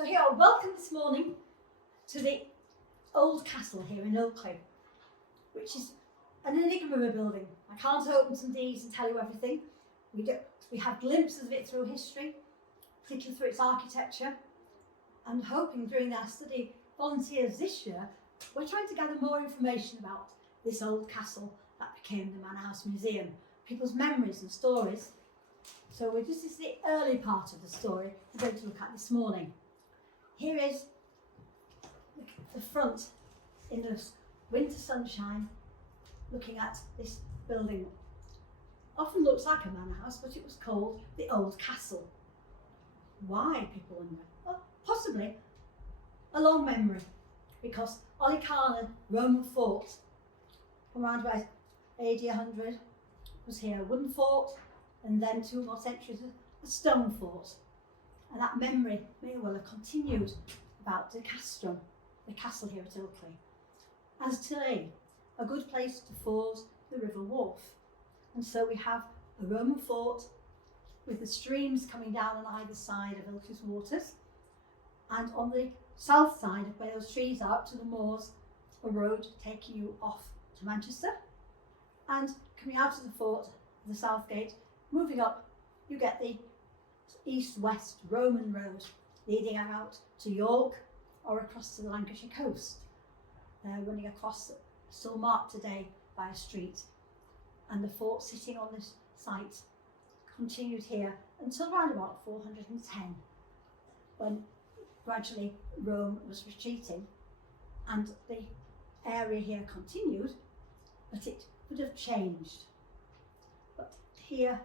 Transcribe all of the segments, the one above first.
So here, welcome this morning to the old castle here in Ilkley, which is an enigma of a building. I can't open some deeds and tell you everything. We have glimpses of it through history, particularly through its architecture, and hoping during our study volunteers this year, we're trying to gather more information about this old castle that became the Manor House Museum, people's memories and stories. So this is the early part of the story we're going to look at this morning. Here is the front in the winter sunshine, looking at this building. Often looks like a manor house, but it was called the Old Castle. Why, people wonder? Well, possibly a long memory, because Ilkley Roman fort from around about AD 100 was here, a wooden fort, and then 2 more centuries a stone fort. And that memory may well have continued about the castrum, the castle here at Ilkley, as today a good place to ford the River Wharfe. And so we have a Roman fort with the streams coming down on either side of Ilkley's waters, and on the south side of where those trees are up to the moors, a road taking you off to Manchester, and coming out of the fort, the south gate, moving up, you get the east-west Roman road leading out to York or across to the Lancashire coast. They're running across, still marked today by a street, and the fort sitting on this site continued here until around about 410, when gradually Rome was retreating and the area here continued, but it would have changed. But here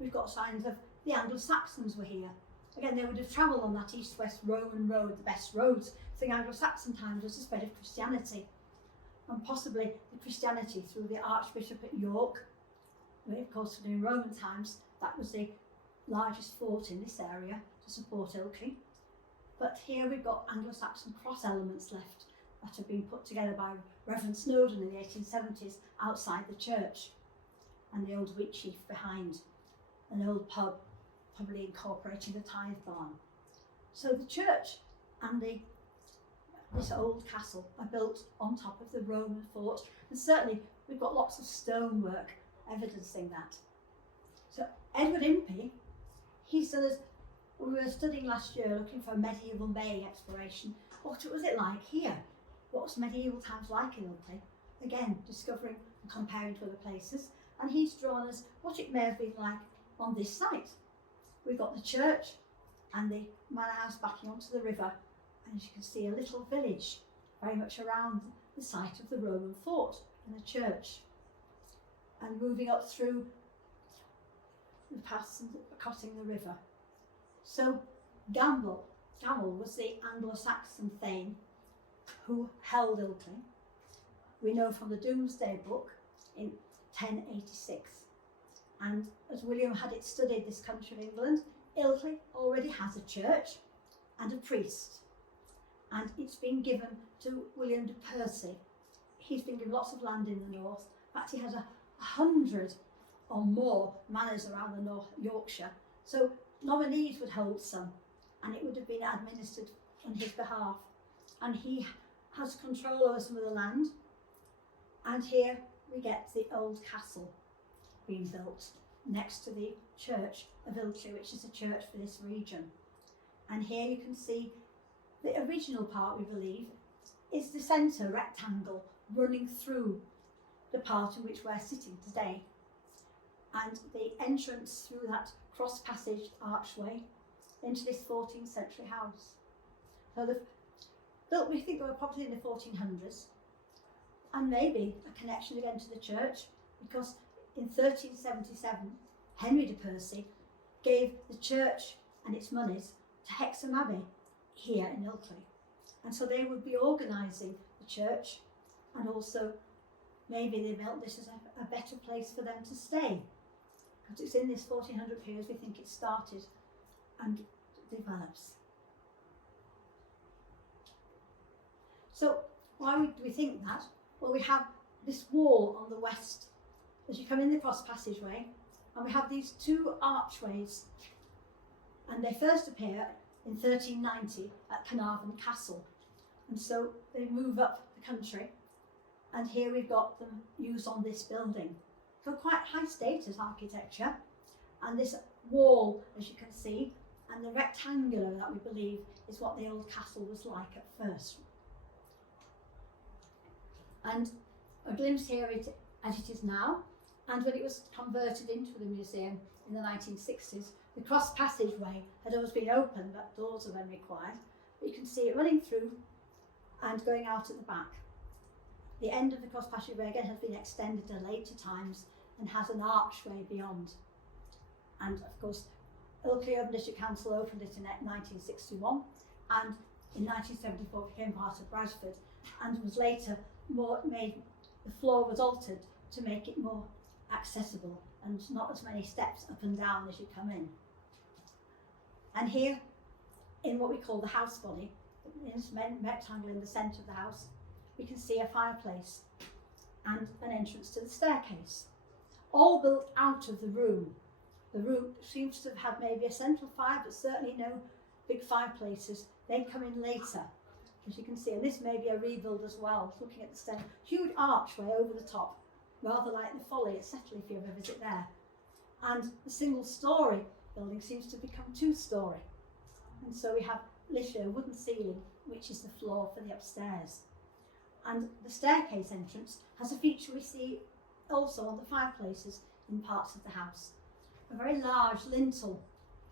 we've got signs of the Anglo-Saxons were here. Again, they would have travelled on that east-west Roman road, the best roads for the Anglo-Saxon times, was the spread of Christianity, and possibly the Christianity through the Archbishop at York. Of course, in Roman times, that was the largest fort in this area to support Ilkley. But here we've got Anglo-Saxon cross elements left that have been put together by Reverend Snowdon in the 1870s outside the church, and the old wheat sheaf behind, an old pub, probably incorporating the tithe barn. So the church and this old castle are built on top of the Roman fort, and certainly we've got lots of stonework evidencing that. So Edward Impey, he said, as we were studying last year looking for medieval May exploration, what was it like here? What was medieval times like in Ilkley? Again, discovering and comparing to other places, and he's drawn us what it may have been like on this site. We've got the church and the manor house backing onto the river, and as you can see, a little village very much around the site of the Roman fort and the church. And moving up through the pass and crossing the river. So Gamble was the Anglo-Saxon thane who held Ilkley. We know from the Domesday Book in 1086. And as William had it studied this country of England, Ilkley already has a church and a priest. And it's been given to William de Percy. He's been given lots of land in the north. In fact, he has 100 or more manors around the North Yorkshire. So nominees would hold some, and it would have been administered on his behalf. And he has control over some of the land. And here we get the old castle being built next to the church of Ilkley, which is a church for this region. And here you can see the original part, we believe, is the centre rectangle running through the part in which we're sitting today, and the entrance through that cross passage archway into this 14th century house. So built, we think they were probably in the 1400s, and maybe a connection again to the church, because in 1377 Henry de Percy gave the church and its monies to Hexham Abbey here in Ilkley, and so they would be organising the church, and also maybe they built this as a better place for them to stay, because it's in this 1400 period we think it started and develops. So why do we think that? Well, we have this wall on the west as you come in the cross passageway, and we have these 2 archways, and they first appear in 1390 at Carnarvon Castle. And so they move up the country, and here we've got them used on this building. So quite high status architecture, and this wall, as you can see, and the rectangular that we believe is what the old castle was like at first. And a glimpse here as it is now, and when it was converted into the museum in the 1960s, the cross passageway had always been open, but doors are then required. But you can see it running through and going out at the back. The end of the cross passageway again has been extended at later times and has an archway beyond. And of course, Ilkley District Council opened it in 1961, and in 1974 became part of Bradford, and was later the floor was altered to make it more accessible and not as many steps up and down as you come in. And here, in what we call the house body, in this rectangle in the centre of the house, we can see a fireplace and an entrance to the staircase, all built out of the room. The room seems to have had maybe a central fire, but certainly no big fireplaces. They come in later, as you can see, and this may be a rebuild as well, looking at the stairs. Huge archway over the top, rather like the Folly at Settley if you ever visit there. And the single-storey building seems to become two-storey. And so we have literally a wooden ceiling, which is the floor for the upstairs. And the staircase entrance has a feature we see also on the fireplaces in parts of the house. A very large lintel,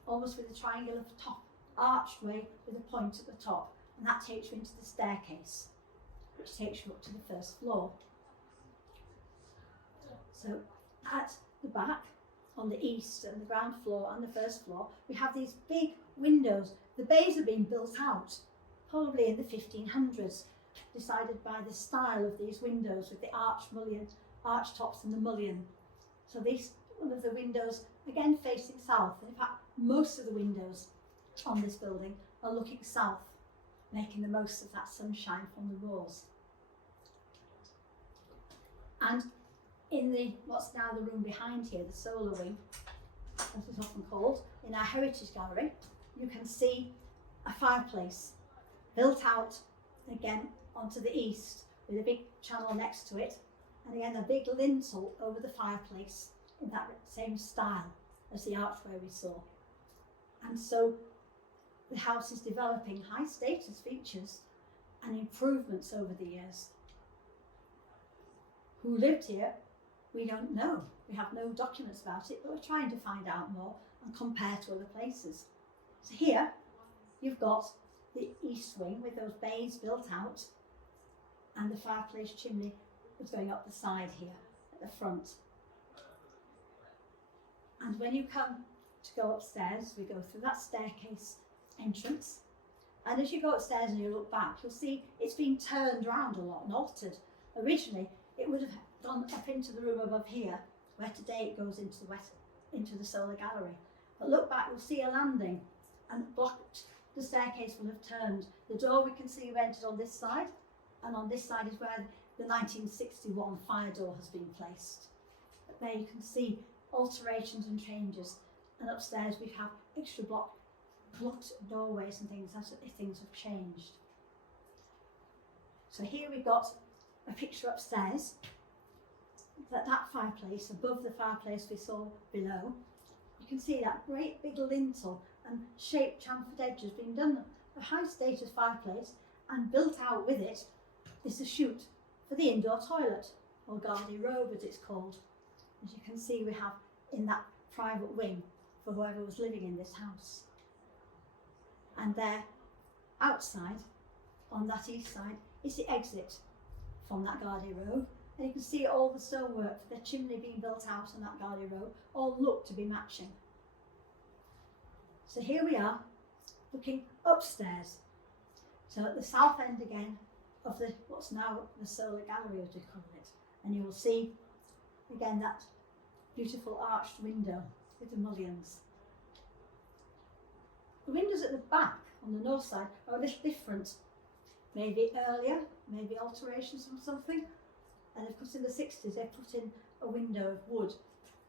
almost with a triangular top archway with a point at the top, and that takes you into the staircase, which takes you up to the first floor. So at the back, on the east and the ground floor and the first floor, we have these big windows. The bays have been built out, probably in the 1500s, decided by the style of these windows with the arch tops and the mullion. So one of the windows, again facing south, and in fact most of the windows on this building are looking south, making the most of that sunshine from the walls. And in what's now the room behind here, the solar wing, as it's often called, in our heritage gallery, you can see a fireplace built out again onto the east with a big channel next to it, and again a big lintel over the fireplace in that same style as the archway we saw. And so the house is developing high status features and improvements over the years. Who lived here, we don't know. We have no documents about it, but we're trying to find out more and compare to other places. So here you've got the east wing with those bays built out, and the fireplace chimney is going up the side here at the front. And when you come to go upstairs, we go through that staircase entrance, and as you go upstairs and you look back, you'll see it's been turned round a lot and altered. Originally it would have gone up into the room above here, where today it goes into the solar gallery. But look back, you'll see a landing, and the staircase will have turned. The door we can see you've entered on this side, and on this side is where the 1961 fire door has been placed. But there you can see alterations and changes, and upstairs we have extra blocked doorways and things as things have changed. So here we've got a picture upstairs, that fireplace, above the fireplace we saw below. You can see that great big lintel and shaped chamfered edges being done. A high status fireplace, and built out with it is a chute for the indoor toilet, or garde-robe as it's called. As you can see, we have in that private wing for whoever was living in this house. And there, outside, on that east side, is the exit from that garde-robe. And you can see all the stonework, the chimney being built out on that garde-robe, all look to be matching. So here we are, looking upstairs. So at the south end again of what's now the solar gallery, as we call it. And you will see, again, that beautiful arched window with the mullions. The windows at the back, on the north side, are a little different. Maybe earlier, maybe alterations from something. And of course in the 60s they put in a window of wood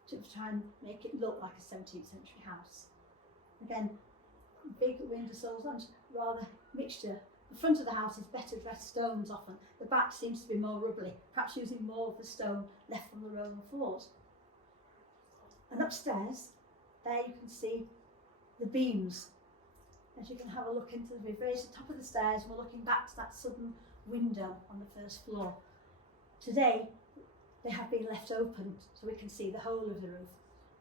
to try and make it look like a 17th century house. Again, big window sills and rather mixture. The front of the house is better dressed stones often. The back seems to be more rubbly, perhaps using more of the stone left from the Roman floors. And upstairs, there you can see the beams. As you can have a look into the very top of the stairs, we're looking back to that southern window on the first floor. Today, they have been left open so we can see the whole of the roof.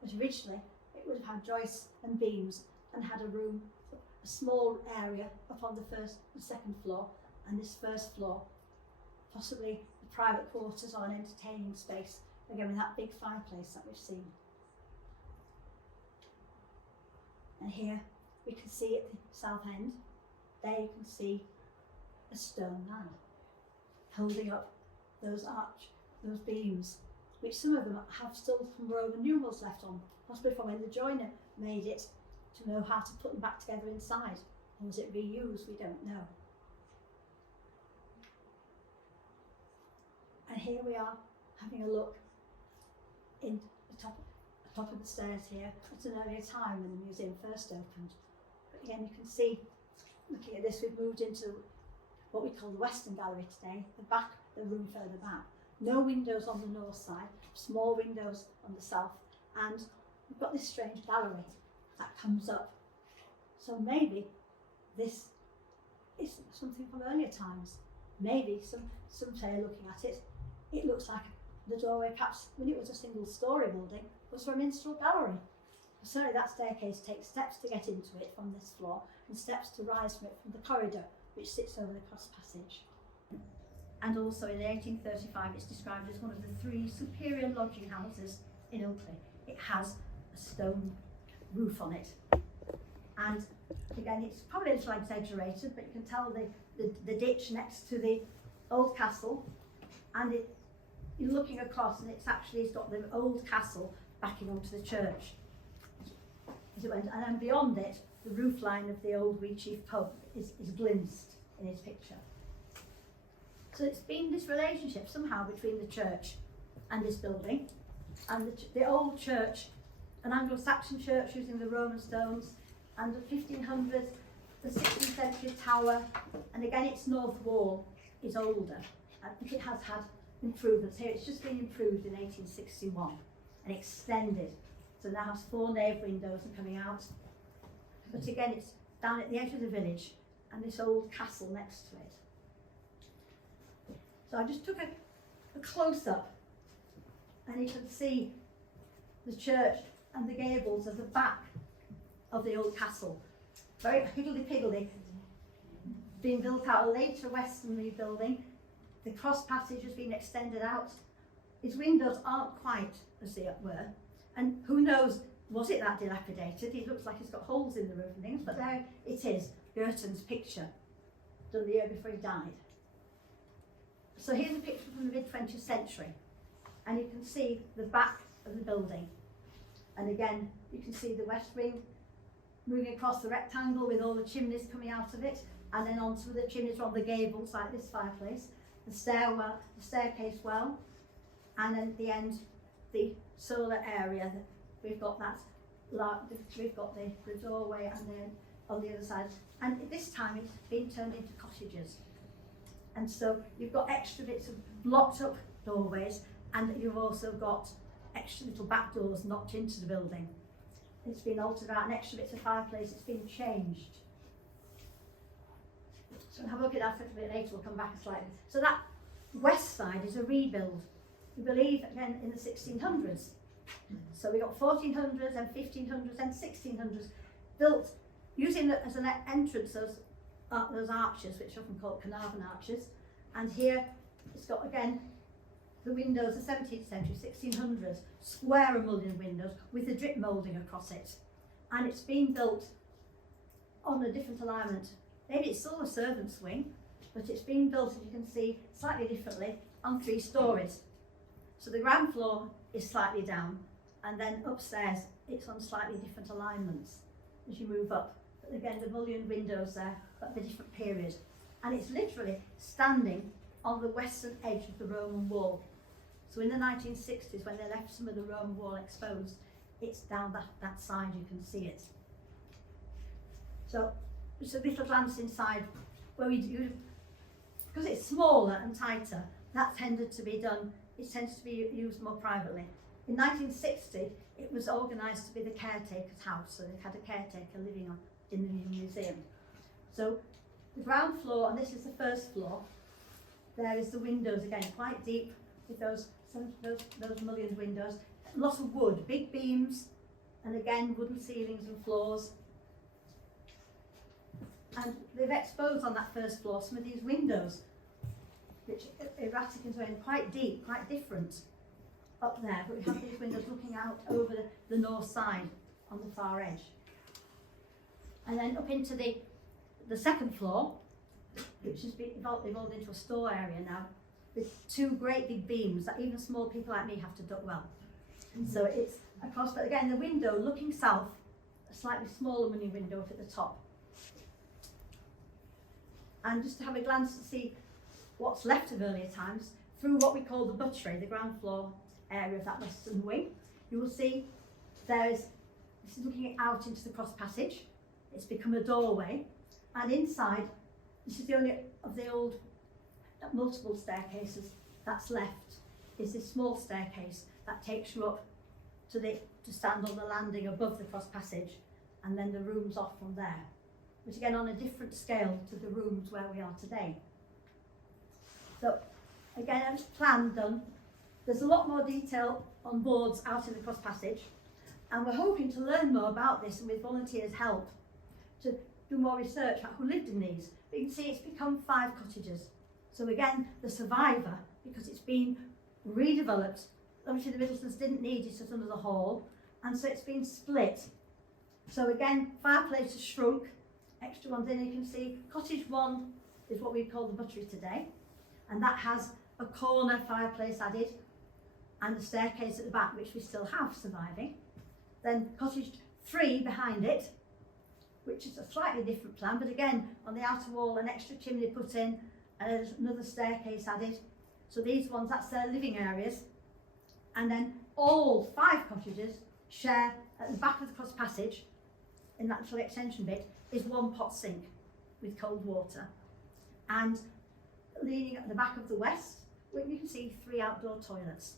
But originally, it would have had joists and beams and had a room, a small area up on the first and second floor, and this first floor, possibly the private quarters or an entertaining space, again with that big fireplace that we've seen. And here we can see at the south end, there you can see a stone man holding up those beams, which some of them have still some Roman numerals left on, possibly from when the joiner made it to know how to put them back together inside. Or was it reused? We don't know. And here we are having a look in the top of the stairs here. It's an earlier time when the museum first opened. But again, you can see, looking at this, we've moved into what we call the Western Gallery today, the room further back. No windows on the north side, small windows on the south, and we've got this strange gallery that comes up. So maybe this is something from earlier times. Maybe some say, looking at it, it looks like the doorway, perhaps when it was a single story building, was for a minstrel gallery. Certainly that staircase takes steps to get into it from this floor and steps to rise from it from the corridor which sits over the cross passage. And also in 1835 it's described as one of the 3 superior lodging houses in Ilkley. It has a stone roof on it. And again, it's probably a little exaggerated, but you can tell the ditch next to the old castle, and you're looking across and it's got the old castle backing onto the church as it went, and then beyond it the roof line of the old Wheatsheaf pub is glimpsed in his picture. So it's been this relationship somehow between the church and this building, and the old church, an Anglo-Saxon church using the Roman stones, and the 1500s, the 16th century tower, and again its north wall is older. I think it has had improvements here. It's just been improved in 1861 and extended. So now has 4 nave windows and coming out. But again, it's down at the edge of the village and this old castle next to it. So I just took a close-up, and you can see the church and the gables of the back of the old castle. Very higgledy-piggledy, being built out a later western rebuilding. The cross passage has been extended out. Its windows aren't quite as they were, and who knows, was it that dilapidated? It looks like it's got holes in the roof and things, but there it is, Girton's picture, done the year before he died. So here's a picture from the mid-20th century, and you can see the back of the building. And again, you can see the west wing moving across the rectangle with all the chimneys coming out of it, and then onto the chimneys on the gables like this fireplace, the stairwell, the staircase well, and then at the end, the solar area. We've got that, we've got the doorway, and then on the other side. And this time it's been turned into cottages. And so you've got extra bits of blocked up doorways, and you've also got extra little back doors knocked into the building. It's been altered out, and extra bits of fireplace, it's been changed. So we'll have a look at that a little bit later, we'll come back slightly. So that west side is a rebuild, we believe, again, in the 1600s. So we got 1400s and 1500s and 1600s built using as an entrance those arches, which are often called Carnarvon arches. And here it's got, again, the windows, the 17th century, 1600s, square and mullioned windows with the drip moulding across it. And it's been built on a different alignment. Maybe it's still a servant's wing, but it's been built, as you can see, slightly differently on 3 stories. So the ground floor is slightly down, and then upstairs it's on slightly different alignments as you move up. But again, the mullioned windows there at a different period. And it's literally standing on the western edge of the Roman wall. So in the 1960s, when they left some of the Roman wall exposed, it's down that side, you can see it. So just a little glance inside where we do, because it's smaller and tighter, that tended to be done, it tends to be used more privately. In 1960, it was organised to be the caretaker's house, so they had a caretaker living in the new museum. So the ground floor, and this is the first floor, there is the windows again, quite deep with those mullioned windows. Lots of wood, big beams, and again wooden ceilings and floors. And they've exposed on that first floor some of these windows, which are erratic and so on, quite deep, quite different up there. But we have these windows looking out over the north side on the far edge. And then up into the second floor, which has been evolved into a store area now, with two great big beams that even small people like me have to duck well. So it's across, but again, the window looking south, a slightly smaller money window up at the top. And just to have a glance to see what's left of earlier times, through what we call the buttery, the ground floor area of that western wing, you will see this is looking out into the cross passage. It's become a doorway, and inside, this is the only of the old multiple staircases that's left, is this small staircase that takes you up to stand on the landing above the cross passage, and then the rooms off from there, which again on a different scale to the rooms where we are today. So again, a plan done. There's a lot more detail on boards out in the cross passage, and we're hoping to learn more about this, and with volunteers' help to do more research about who lived in these. But you can see it's become 5 cottages. So again, the survivor, because it's been redeveloped, obviously the Middletons didn't need it as under the hall, and so it's been split. So again, fireplaces shrunk, extra ones in. You can see cottage 1 is what we call the buttery today, and that has a corner fireplace added and a staircase at the back, which we still have surviving. Then cottage 3 behind it, which is a slightly different plan, but again, on the outer wall, an extra chimney put in, and there's another staircase added. So these ones, that's their living areas. And then all 5 cottages share at the back of the cross passage, in that little extension bit, is 1 pot sink with cold water. And leaning at the back of the west, you can see 3 outdoor toilets.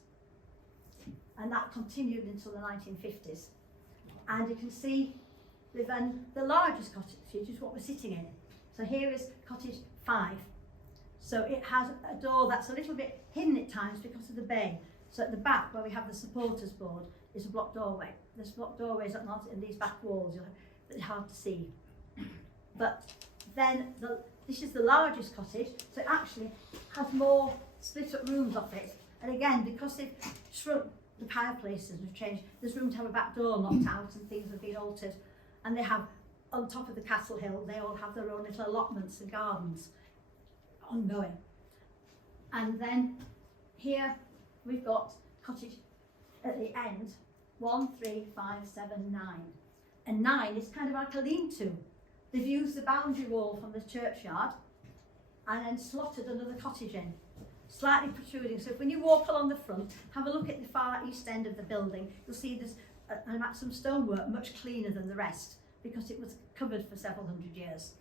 And that continued until the 1950s. And you can see the largest cottage is what we're sitting in. So here is cottage 5. So it has a door that's a little bit hidden at times because of the bay. So at the back, where we have the supporters board, is a block doorway. There's block doorways in these back walls that are hard to see. But then this is the largest cottage, so it actually has more split up rooms off it. And again, because they've shrunk, the fireplaces have changed, there's room to have a back door knocked out and things have been altered. And they have, on top of the castle hill, they all have their own little allotments and gardens ongoing. And then here we've got cottage at the end, 1, 3, 5, 7, 9. And 9 is kind of like a lean-to. They've used the boundary wall from the churchyard and then slotted another cottage in, slightly protruding. So if when you walk along the front, have a look at the far east end of the building, you'll see there's some stonework much cleaner than the rest because it was covered for several hundred years.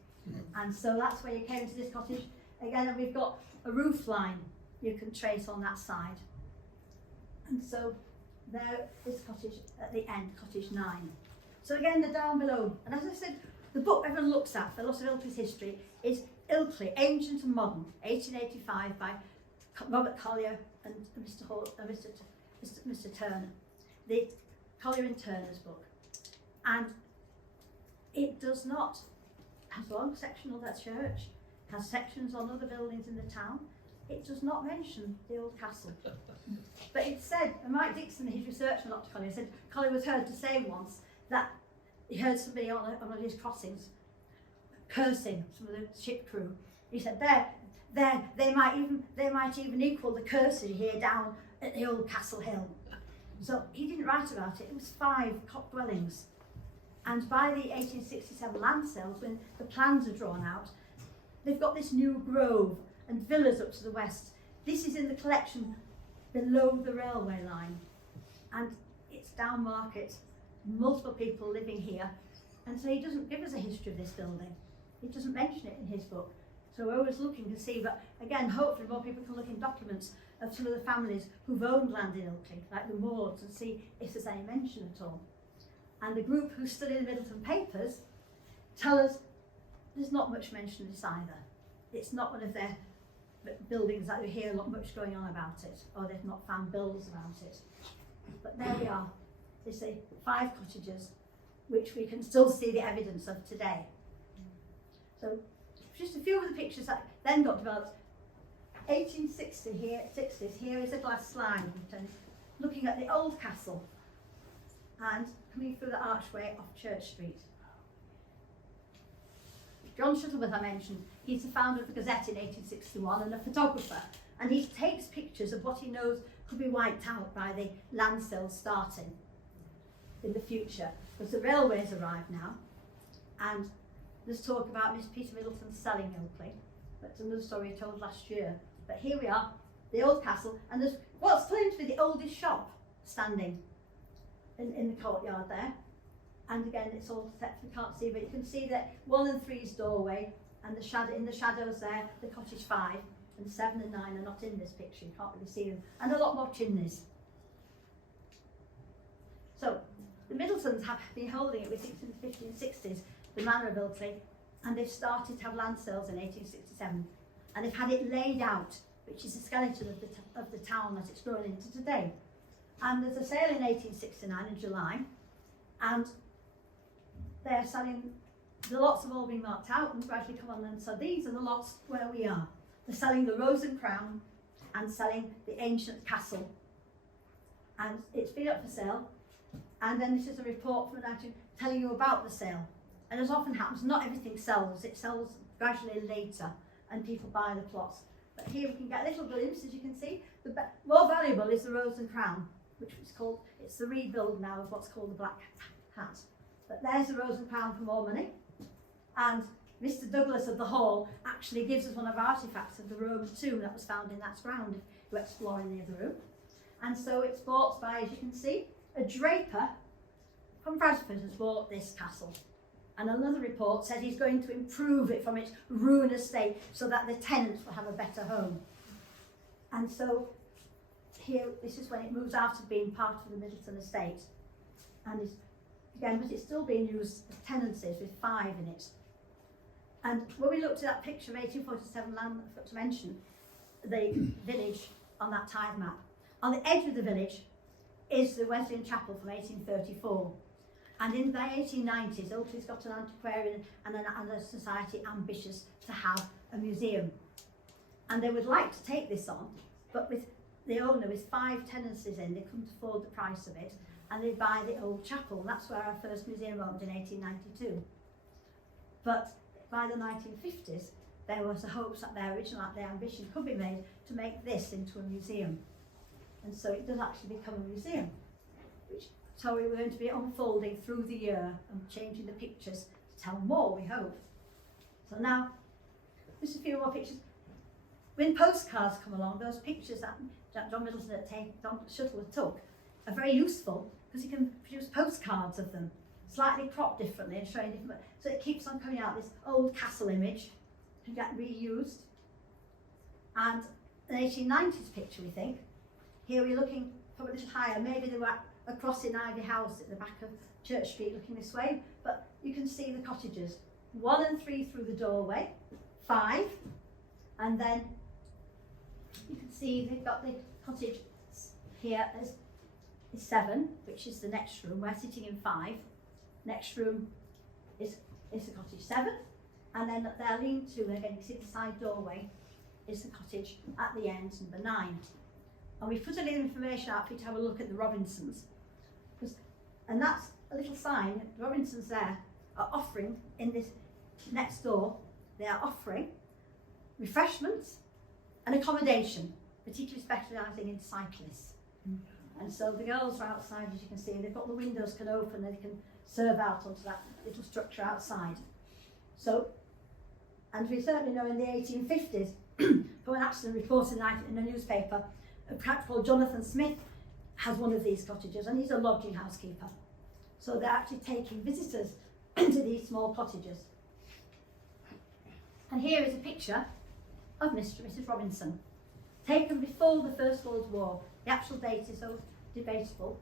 And so that's where you came to this cottage. Again, we've got a roof line you can trace on that side. And so there is cottage at the end, cottage 9. So again, they're down below. And as I said, the book everyone looks at for a lot of Ilkley's history is Ilkley, Ancient and Modern, 1885 by Robert Collier and Mr. Turner. The Collier and Turner's book. And it does not, has a long section on that church, has sections on other buildings in the town. It does not mention the old castle. But it said, and Mike Dixon, his research on Dr. Collier, said Collier was heard to say once that he heard somebody on one of his crossings cursing some of the ship crew. He said, they might even equal the curses you hear down at the old Castle Hill. So he didn't write about it. It was 5 cot dwellings. And by the 1867 land sales, when the plans are drawn out, they've got this new grove and villas up to the west. This is in the collection below the railway line. And it's down market, multiple people living here. And so he doesn't give us a history of this building. He doesn't mention it in his book. So we're always looking to see, but again, hopefully more people can look in documents of some of the families who've owned land in Ilkley, like the Wards, and see if there's any mention at all. And the group who study the Middleton papers tell us there's not much mention of this either. It's not one of their buildings that we hear much going on about it, or they've not found bills about it. But there we are. They say 5 cottages, which we can still see the evidence of today. So just a few of the pictures that then got developed. 1860 here, 60s, here is a glass slide, looking at the old castle and coming through the archway off Church Street. John Shuttleworth, I mentioned, he's the founder of the Gazette in 1861 and a photographer, and he takes pictures of what he knows could be wiped out by the land sales starting in the future, because the railways arrive now, and there's talk about Miss Peter Middleton selling Ilkley. That's another story I told last year. But here we are, the old castle, and there's what's claimed to be the oldest shop standing in the courtyard there. And again, it's all set, you can't see, but you can see that 1 and 3's doorway, and in the shadows there, the cottage 5, and 7 and 9 are not in this picture, you can't really see them, and a lot more chimneys. So, the Middletons have been holding it with 1650s and 60s, the Manor of Ilkley, and they've started to have land sales in 1867, and they've had it laid out, which is the skeleton of the town as it's grown into today. And there's a sale in 1869 in July, and they're selling, the lots have all been marked out and gradually come on, and so these are the lots where we are. They're selling the Rose and Crown and selling the ancient castle, and it's been up for sale. And then this is a report from an agent telling you about the sale. And as often happens, not everything sells, it sells gradually later and people buy the plots. But here we can get a little glimpse, as you can see. The more valuable is the Rose and Crown, which is called, it's the rebuild now of what's called the Black Hat. But there's the Rose and Crown for more money. And Mr. Douglas of the Hall actually gives us one of the artefacts of the Roman tomb that was found in that ground if you explore in the other room. And so it's bought by, as you can see, a draper from Bradford has bought this castle. And another report said he's going to improve it from its ruinous state so that the tenants will have a better home. And so here, this is when it moves out of being part of the Middleton estate. And is, again, but it's still being used as tenancies with 5 in it. And when we looked at that picture of 1847 land, I forgot to mention the village on that tide map. On the edge of the village is the Wesleyan Chapel from 1834. And in the 1890s, Ilkley's got an antiquarian and a society ambitious to have a museum. And they would like to take this on, but with the owner with 5 tenancies in, they couldn't afford the price of it, and they buy the old chapel. And that's where our first museum opened in 1892. But by the 1950s, there was the hopes that their ambition could be made to make this into a museum. And so it does actually become a museum, which so we're going to be unfolding through the year and changing the pictures to tell more, we hope. So now, just a few more pictures. When postcards come along, those pictures that John Middleton John Shuttleworth took are very useful because you can produce postcards of them, slightly cropped differently and showing different. So it keeps on coming out, this old castle image can get reused. And an 1890s picture, we think. Here we're looking from a little higher, maybe they were across in Ivy House at the back of Church Street looking this way, but you can see the cottages. 1 and 3 through the doorway, 5, and then you can see they've got the cottage here as 7, which is the next room. We're sitting in 5. Next room is the cottage 7, and then at their lean-to, again you see the side doorway, is the cottage at the end, number 9. And we've put a little information out for you to have a look at the Robinsons. And that's a little sign, the Robinsons there are offering in this next door, they are offering refreshments and accommodation, particularly specialising in cyclists. And so the girls are outside, as you can see, they've got the windows can open and they can serve out onto that little structure outside. So, and we certainly know in the 1850s, from an accident reported in a newspaper, a chap called Jonathan Smith has one of these cottages and he's a lodging housekeeper. So they're actually taking visitors into these small cottages. And here is a picture of Mr. and Mrs. Robinson, taken before the First World War. The actual date is so debatable,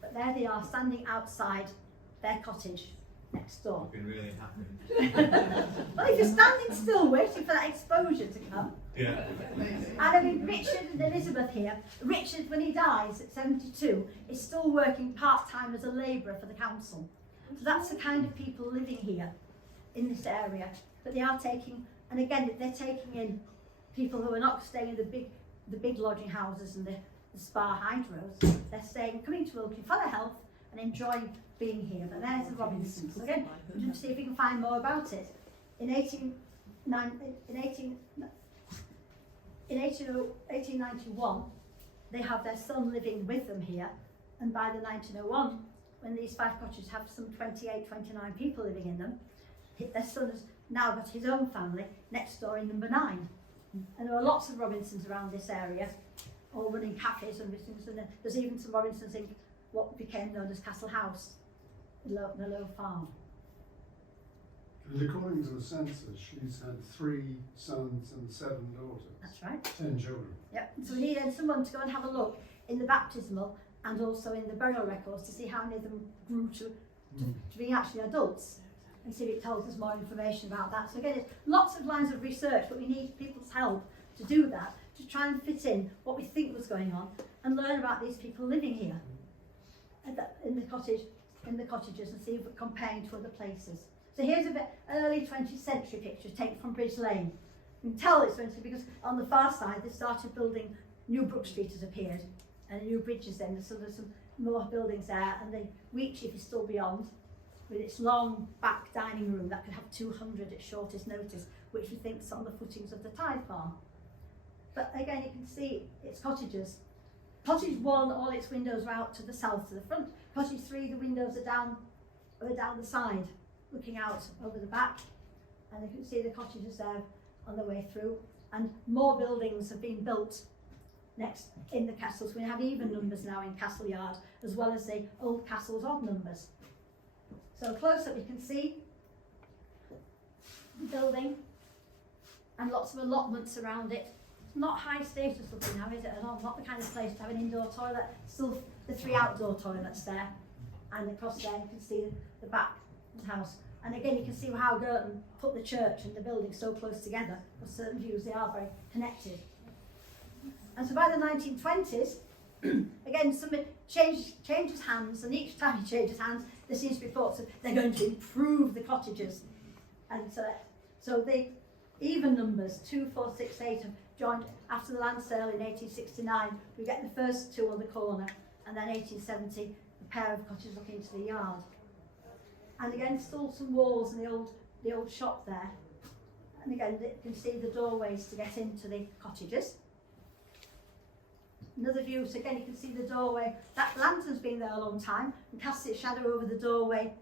but there they are standing outside their cottage next door. I've been really happy. Well, if you're standing still waiting for that exposure to come. Yeah. And I mean, Richard and Elizabeth here, Richard, when he dies at 72, is still working part-time as a labourer for the council. So that's the kind of people living here in this area. But they are taking, and again, they're taking in people who are not staying in the big lodging houses and the spa hydros. They're staying, coming to Ilkley for their health and enjoying being here. But there's the Robinsons. So again, we'll just see if we can find more about it. In 1891, they have their son living with them here, and by the 1901, when these 5 cottages have some 28, 29 people living in them, their son has now got his own family next door in number 9. And there are lots of Robinsons around this area, all running cafes and things, and there's even some Robinsons in what became known as Castle House, the Low Farm. And according to the census, she's had 3 sons and 7 daughters. That's right. 10 children. Yep. So we needed someone to go and have a look in the baptismal and also in the burial records to see how many of them grew to being actually adults, and see if it tells us more information about that. So again, it's lots of lines of research, but we need people's help to do that, to try and fit in what we think was going on and learn about these people living here in the cottages and see if we're comparing to other places. So here's an early 20th century picture taken from Bridge Lane. You can tell it's because on the far side they started building, New Brook Street has appeared and new bridges then, so there's some more buildings there, and the Wheatsheaf is still beyond with its long back dining room that could have 200 at shortest notice, which we think is on the footings of the tithe farm. But again, you can see it's cottages. Cottage 1, all its windows are out to the south to the front. Cottage 3, the windows are down the side, looking out over the back, and you can see the cottages there on the way through, and more buildings have been built next in the castles. We have even numbers now in Castle Yard, as well as the old castle's odd numbers. So close up you can see the building and lots of allotments around it. It's not high status looking now, is it at all? Not the kind of place to have an indoor toilet. Still the 3 outdoor toilets there, and across there you can see the back of the house. And again, you can see how Girton put the church and the building so close together. For certain views, they are very connected. And so by the 1920s, again, something changes hands, and each time it changes hands, there seems to be thoughts of they're going to improve the cottages. And so the even numbers, 2, 4, 6, 8, have joined after the land sale in 1869. We get the first 2 on the corner, and then 1870, a pair of cottages looking into the yard. And again, still some walls and the old shop there. And again, you can see the doorways to get into the cottages. Another view, so again you can see the doorway. That lantern's been there a long time and casts its shadow over the doorway,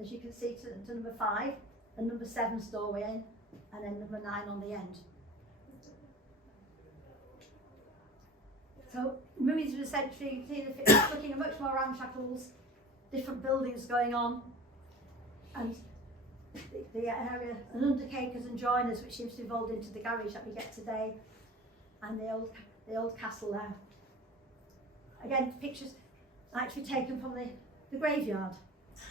as you can see, to number 5, and number 7's doorway in, and then number 9 on the end. So moving through the century, you can see looking at much more ramshackles, different buildings going on, and the area, and undercakers and joiners, which seems to evolve into the garage that we get today, and the old castle there. Again, pictures actually taken from the graveyard.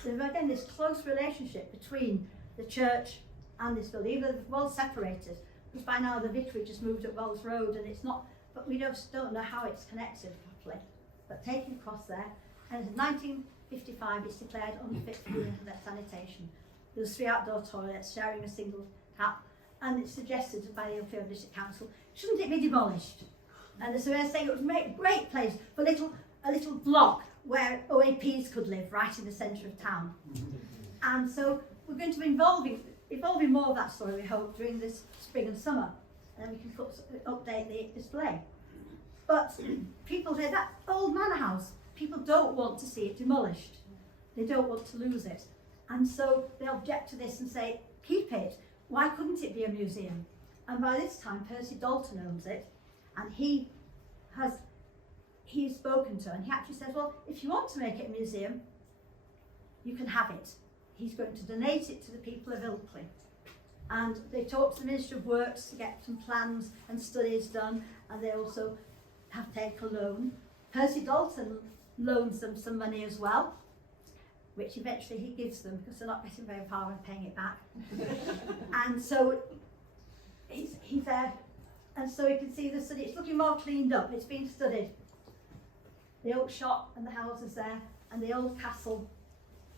So again, this close relationship between the church and this building, even though they're well separated, because by now the vicarage has moved up Wells Road, and it's not, but we just don't know how it's connected properly. But taken across there, and in 1955 it's declared unfit for internet sanitation. There's 3 outdoor toilets sharing a single tap, and it's suggested by the Ilkley District Council, shouldn't it be demolished? And the surveyor saying it would make a great place for a little block where OAPs could live right in the centre of town. And so we're going to be evolving more of that story, we hope, during this spring and summer, and then we can update the display. But people say that old manor house, people don't want to see it demolished. They don't want to lose it. And so they object to this and say, keep it. Why couldn't it be a museum? And by this time, Percy Dalton owns it, and he's spoken to, and he actually says, well, if you want to make it a museum, you can have it. he's going to donate it to the people of Ilkley. And they talked to the Ministry of Works to get some plans and studies done, and they also have taken a loan. Percy Dalton loans them some money as well, which eventually he gives them because they're not getting very far in paying it back. And so he's there, and so you can see the study. It's looking more cleaned up. It's been studied. The oak shop and the houses there, and the old castle,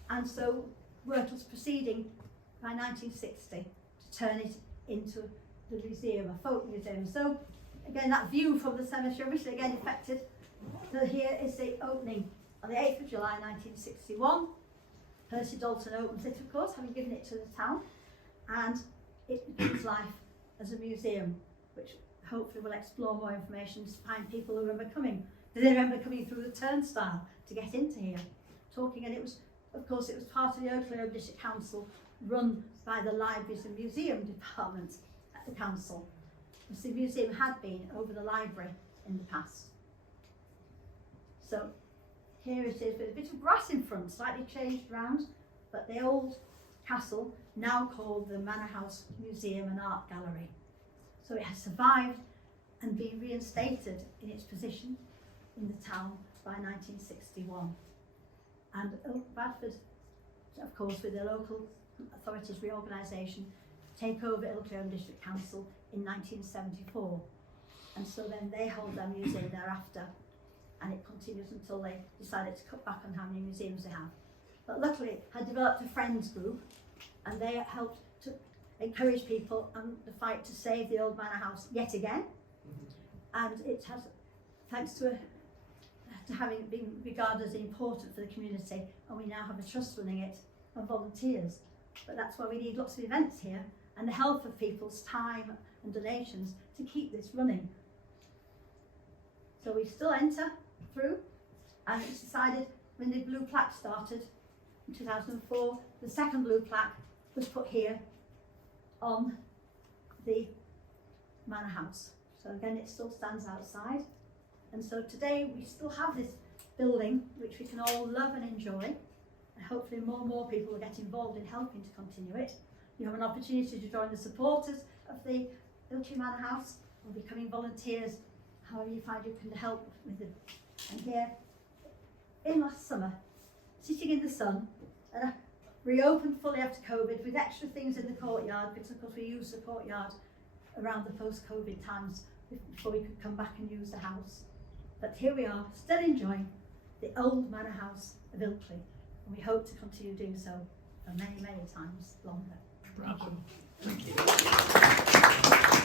and so work was proceeding by 1960 to turn it into the museum, a folk museum. So again, that view from the cemetery, obviously again affected. So here is the opening on the 8th of July 1961. Percy Dalton opens it, of course, having given it to the town, and it begins life as a museum, which hopefully will explore more information to find people who remember coming. Do they remember coming through the turnstile to get into here? Talking, and it was, of course, it was part of the Ilkley District Council, run by the Libraries and Museum Department at the council. Because the museum had been over the library in the past. So here it is with a bit of grass in front, slightly changed round, but the old castle, now called the Manor House Museum and Art Gallery. So it has survived and been reinstated in its position in the town by 1961. And Bradford, of course, with the local authorities reorganisation, take over Ilkley District Council in 1974. And so then they hold their museum thereafter, and it continues until they decided to cut back on how many museums they have. But luckily, it had developed a friends group, and they helped to encourage people on the fight to save the old manor house yet again. And it has, thanks to having been regarded as important for the community, and we now have a trust running it and volunteers. But that's why we need lots of events here and the help of people's time and donations to keep this running. So we still enter through, and it's decided when the blue plaque started in 2004, the second blue plaque was put here on the manor house. So again, it still stands outside. And so today we still have this building which we can all love and enjoy, and hopefully more and more people will get involved in helping to continue it. You have an opportunity to join the supporters of the Ilkley Manor House or becoming volunteers, however you find you can help with it. And here, in last summer, sitting in the sun, and reopened fully after COVID with extra things in the courtyard, because of course we used the courtyard around the post-COVID times before we could come back and use the house. But here we are, still enjoying the old manor house of Ilkley, and we hope to continue doing so for many, many times longer. Bravo. Thank you. Thank you.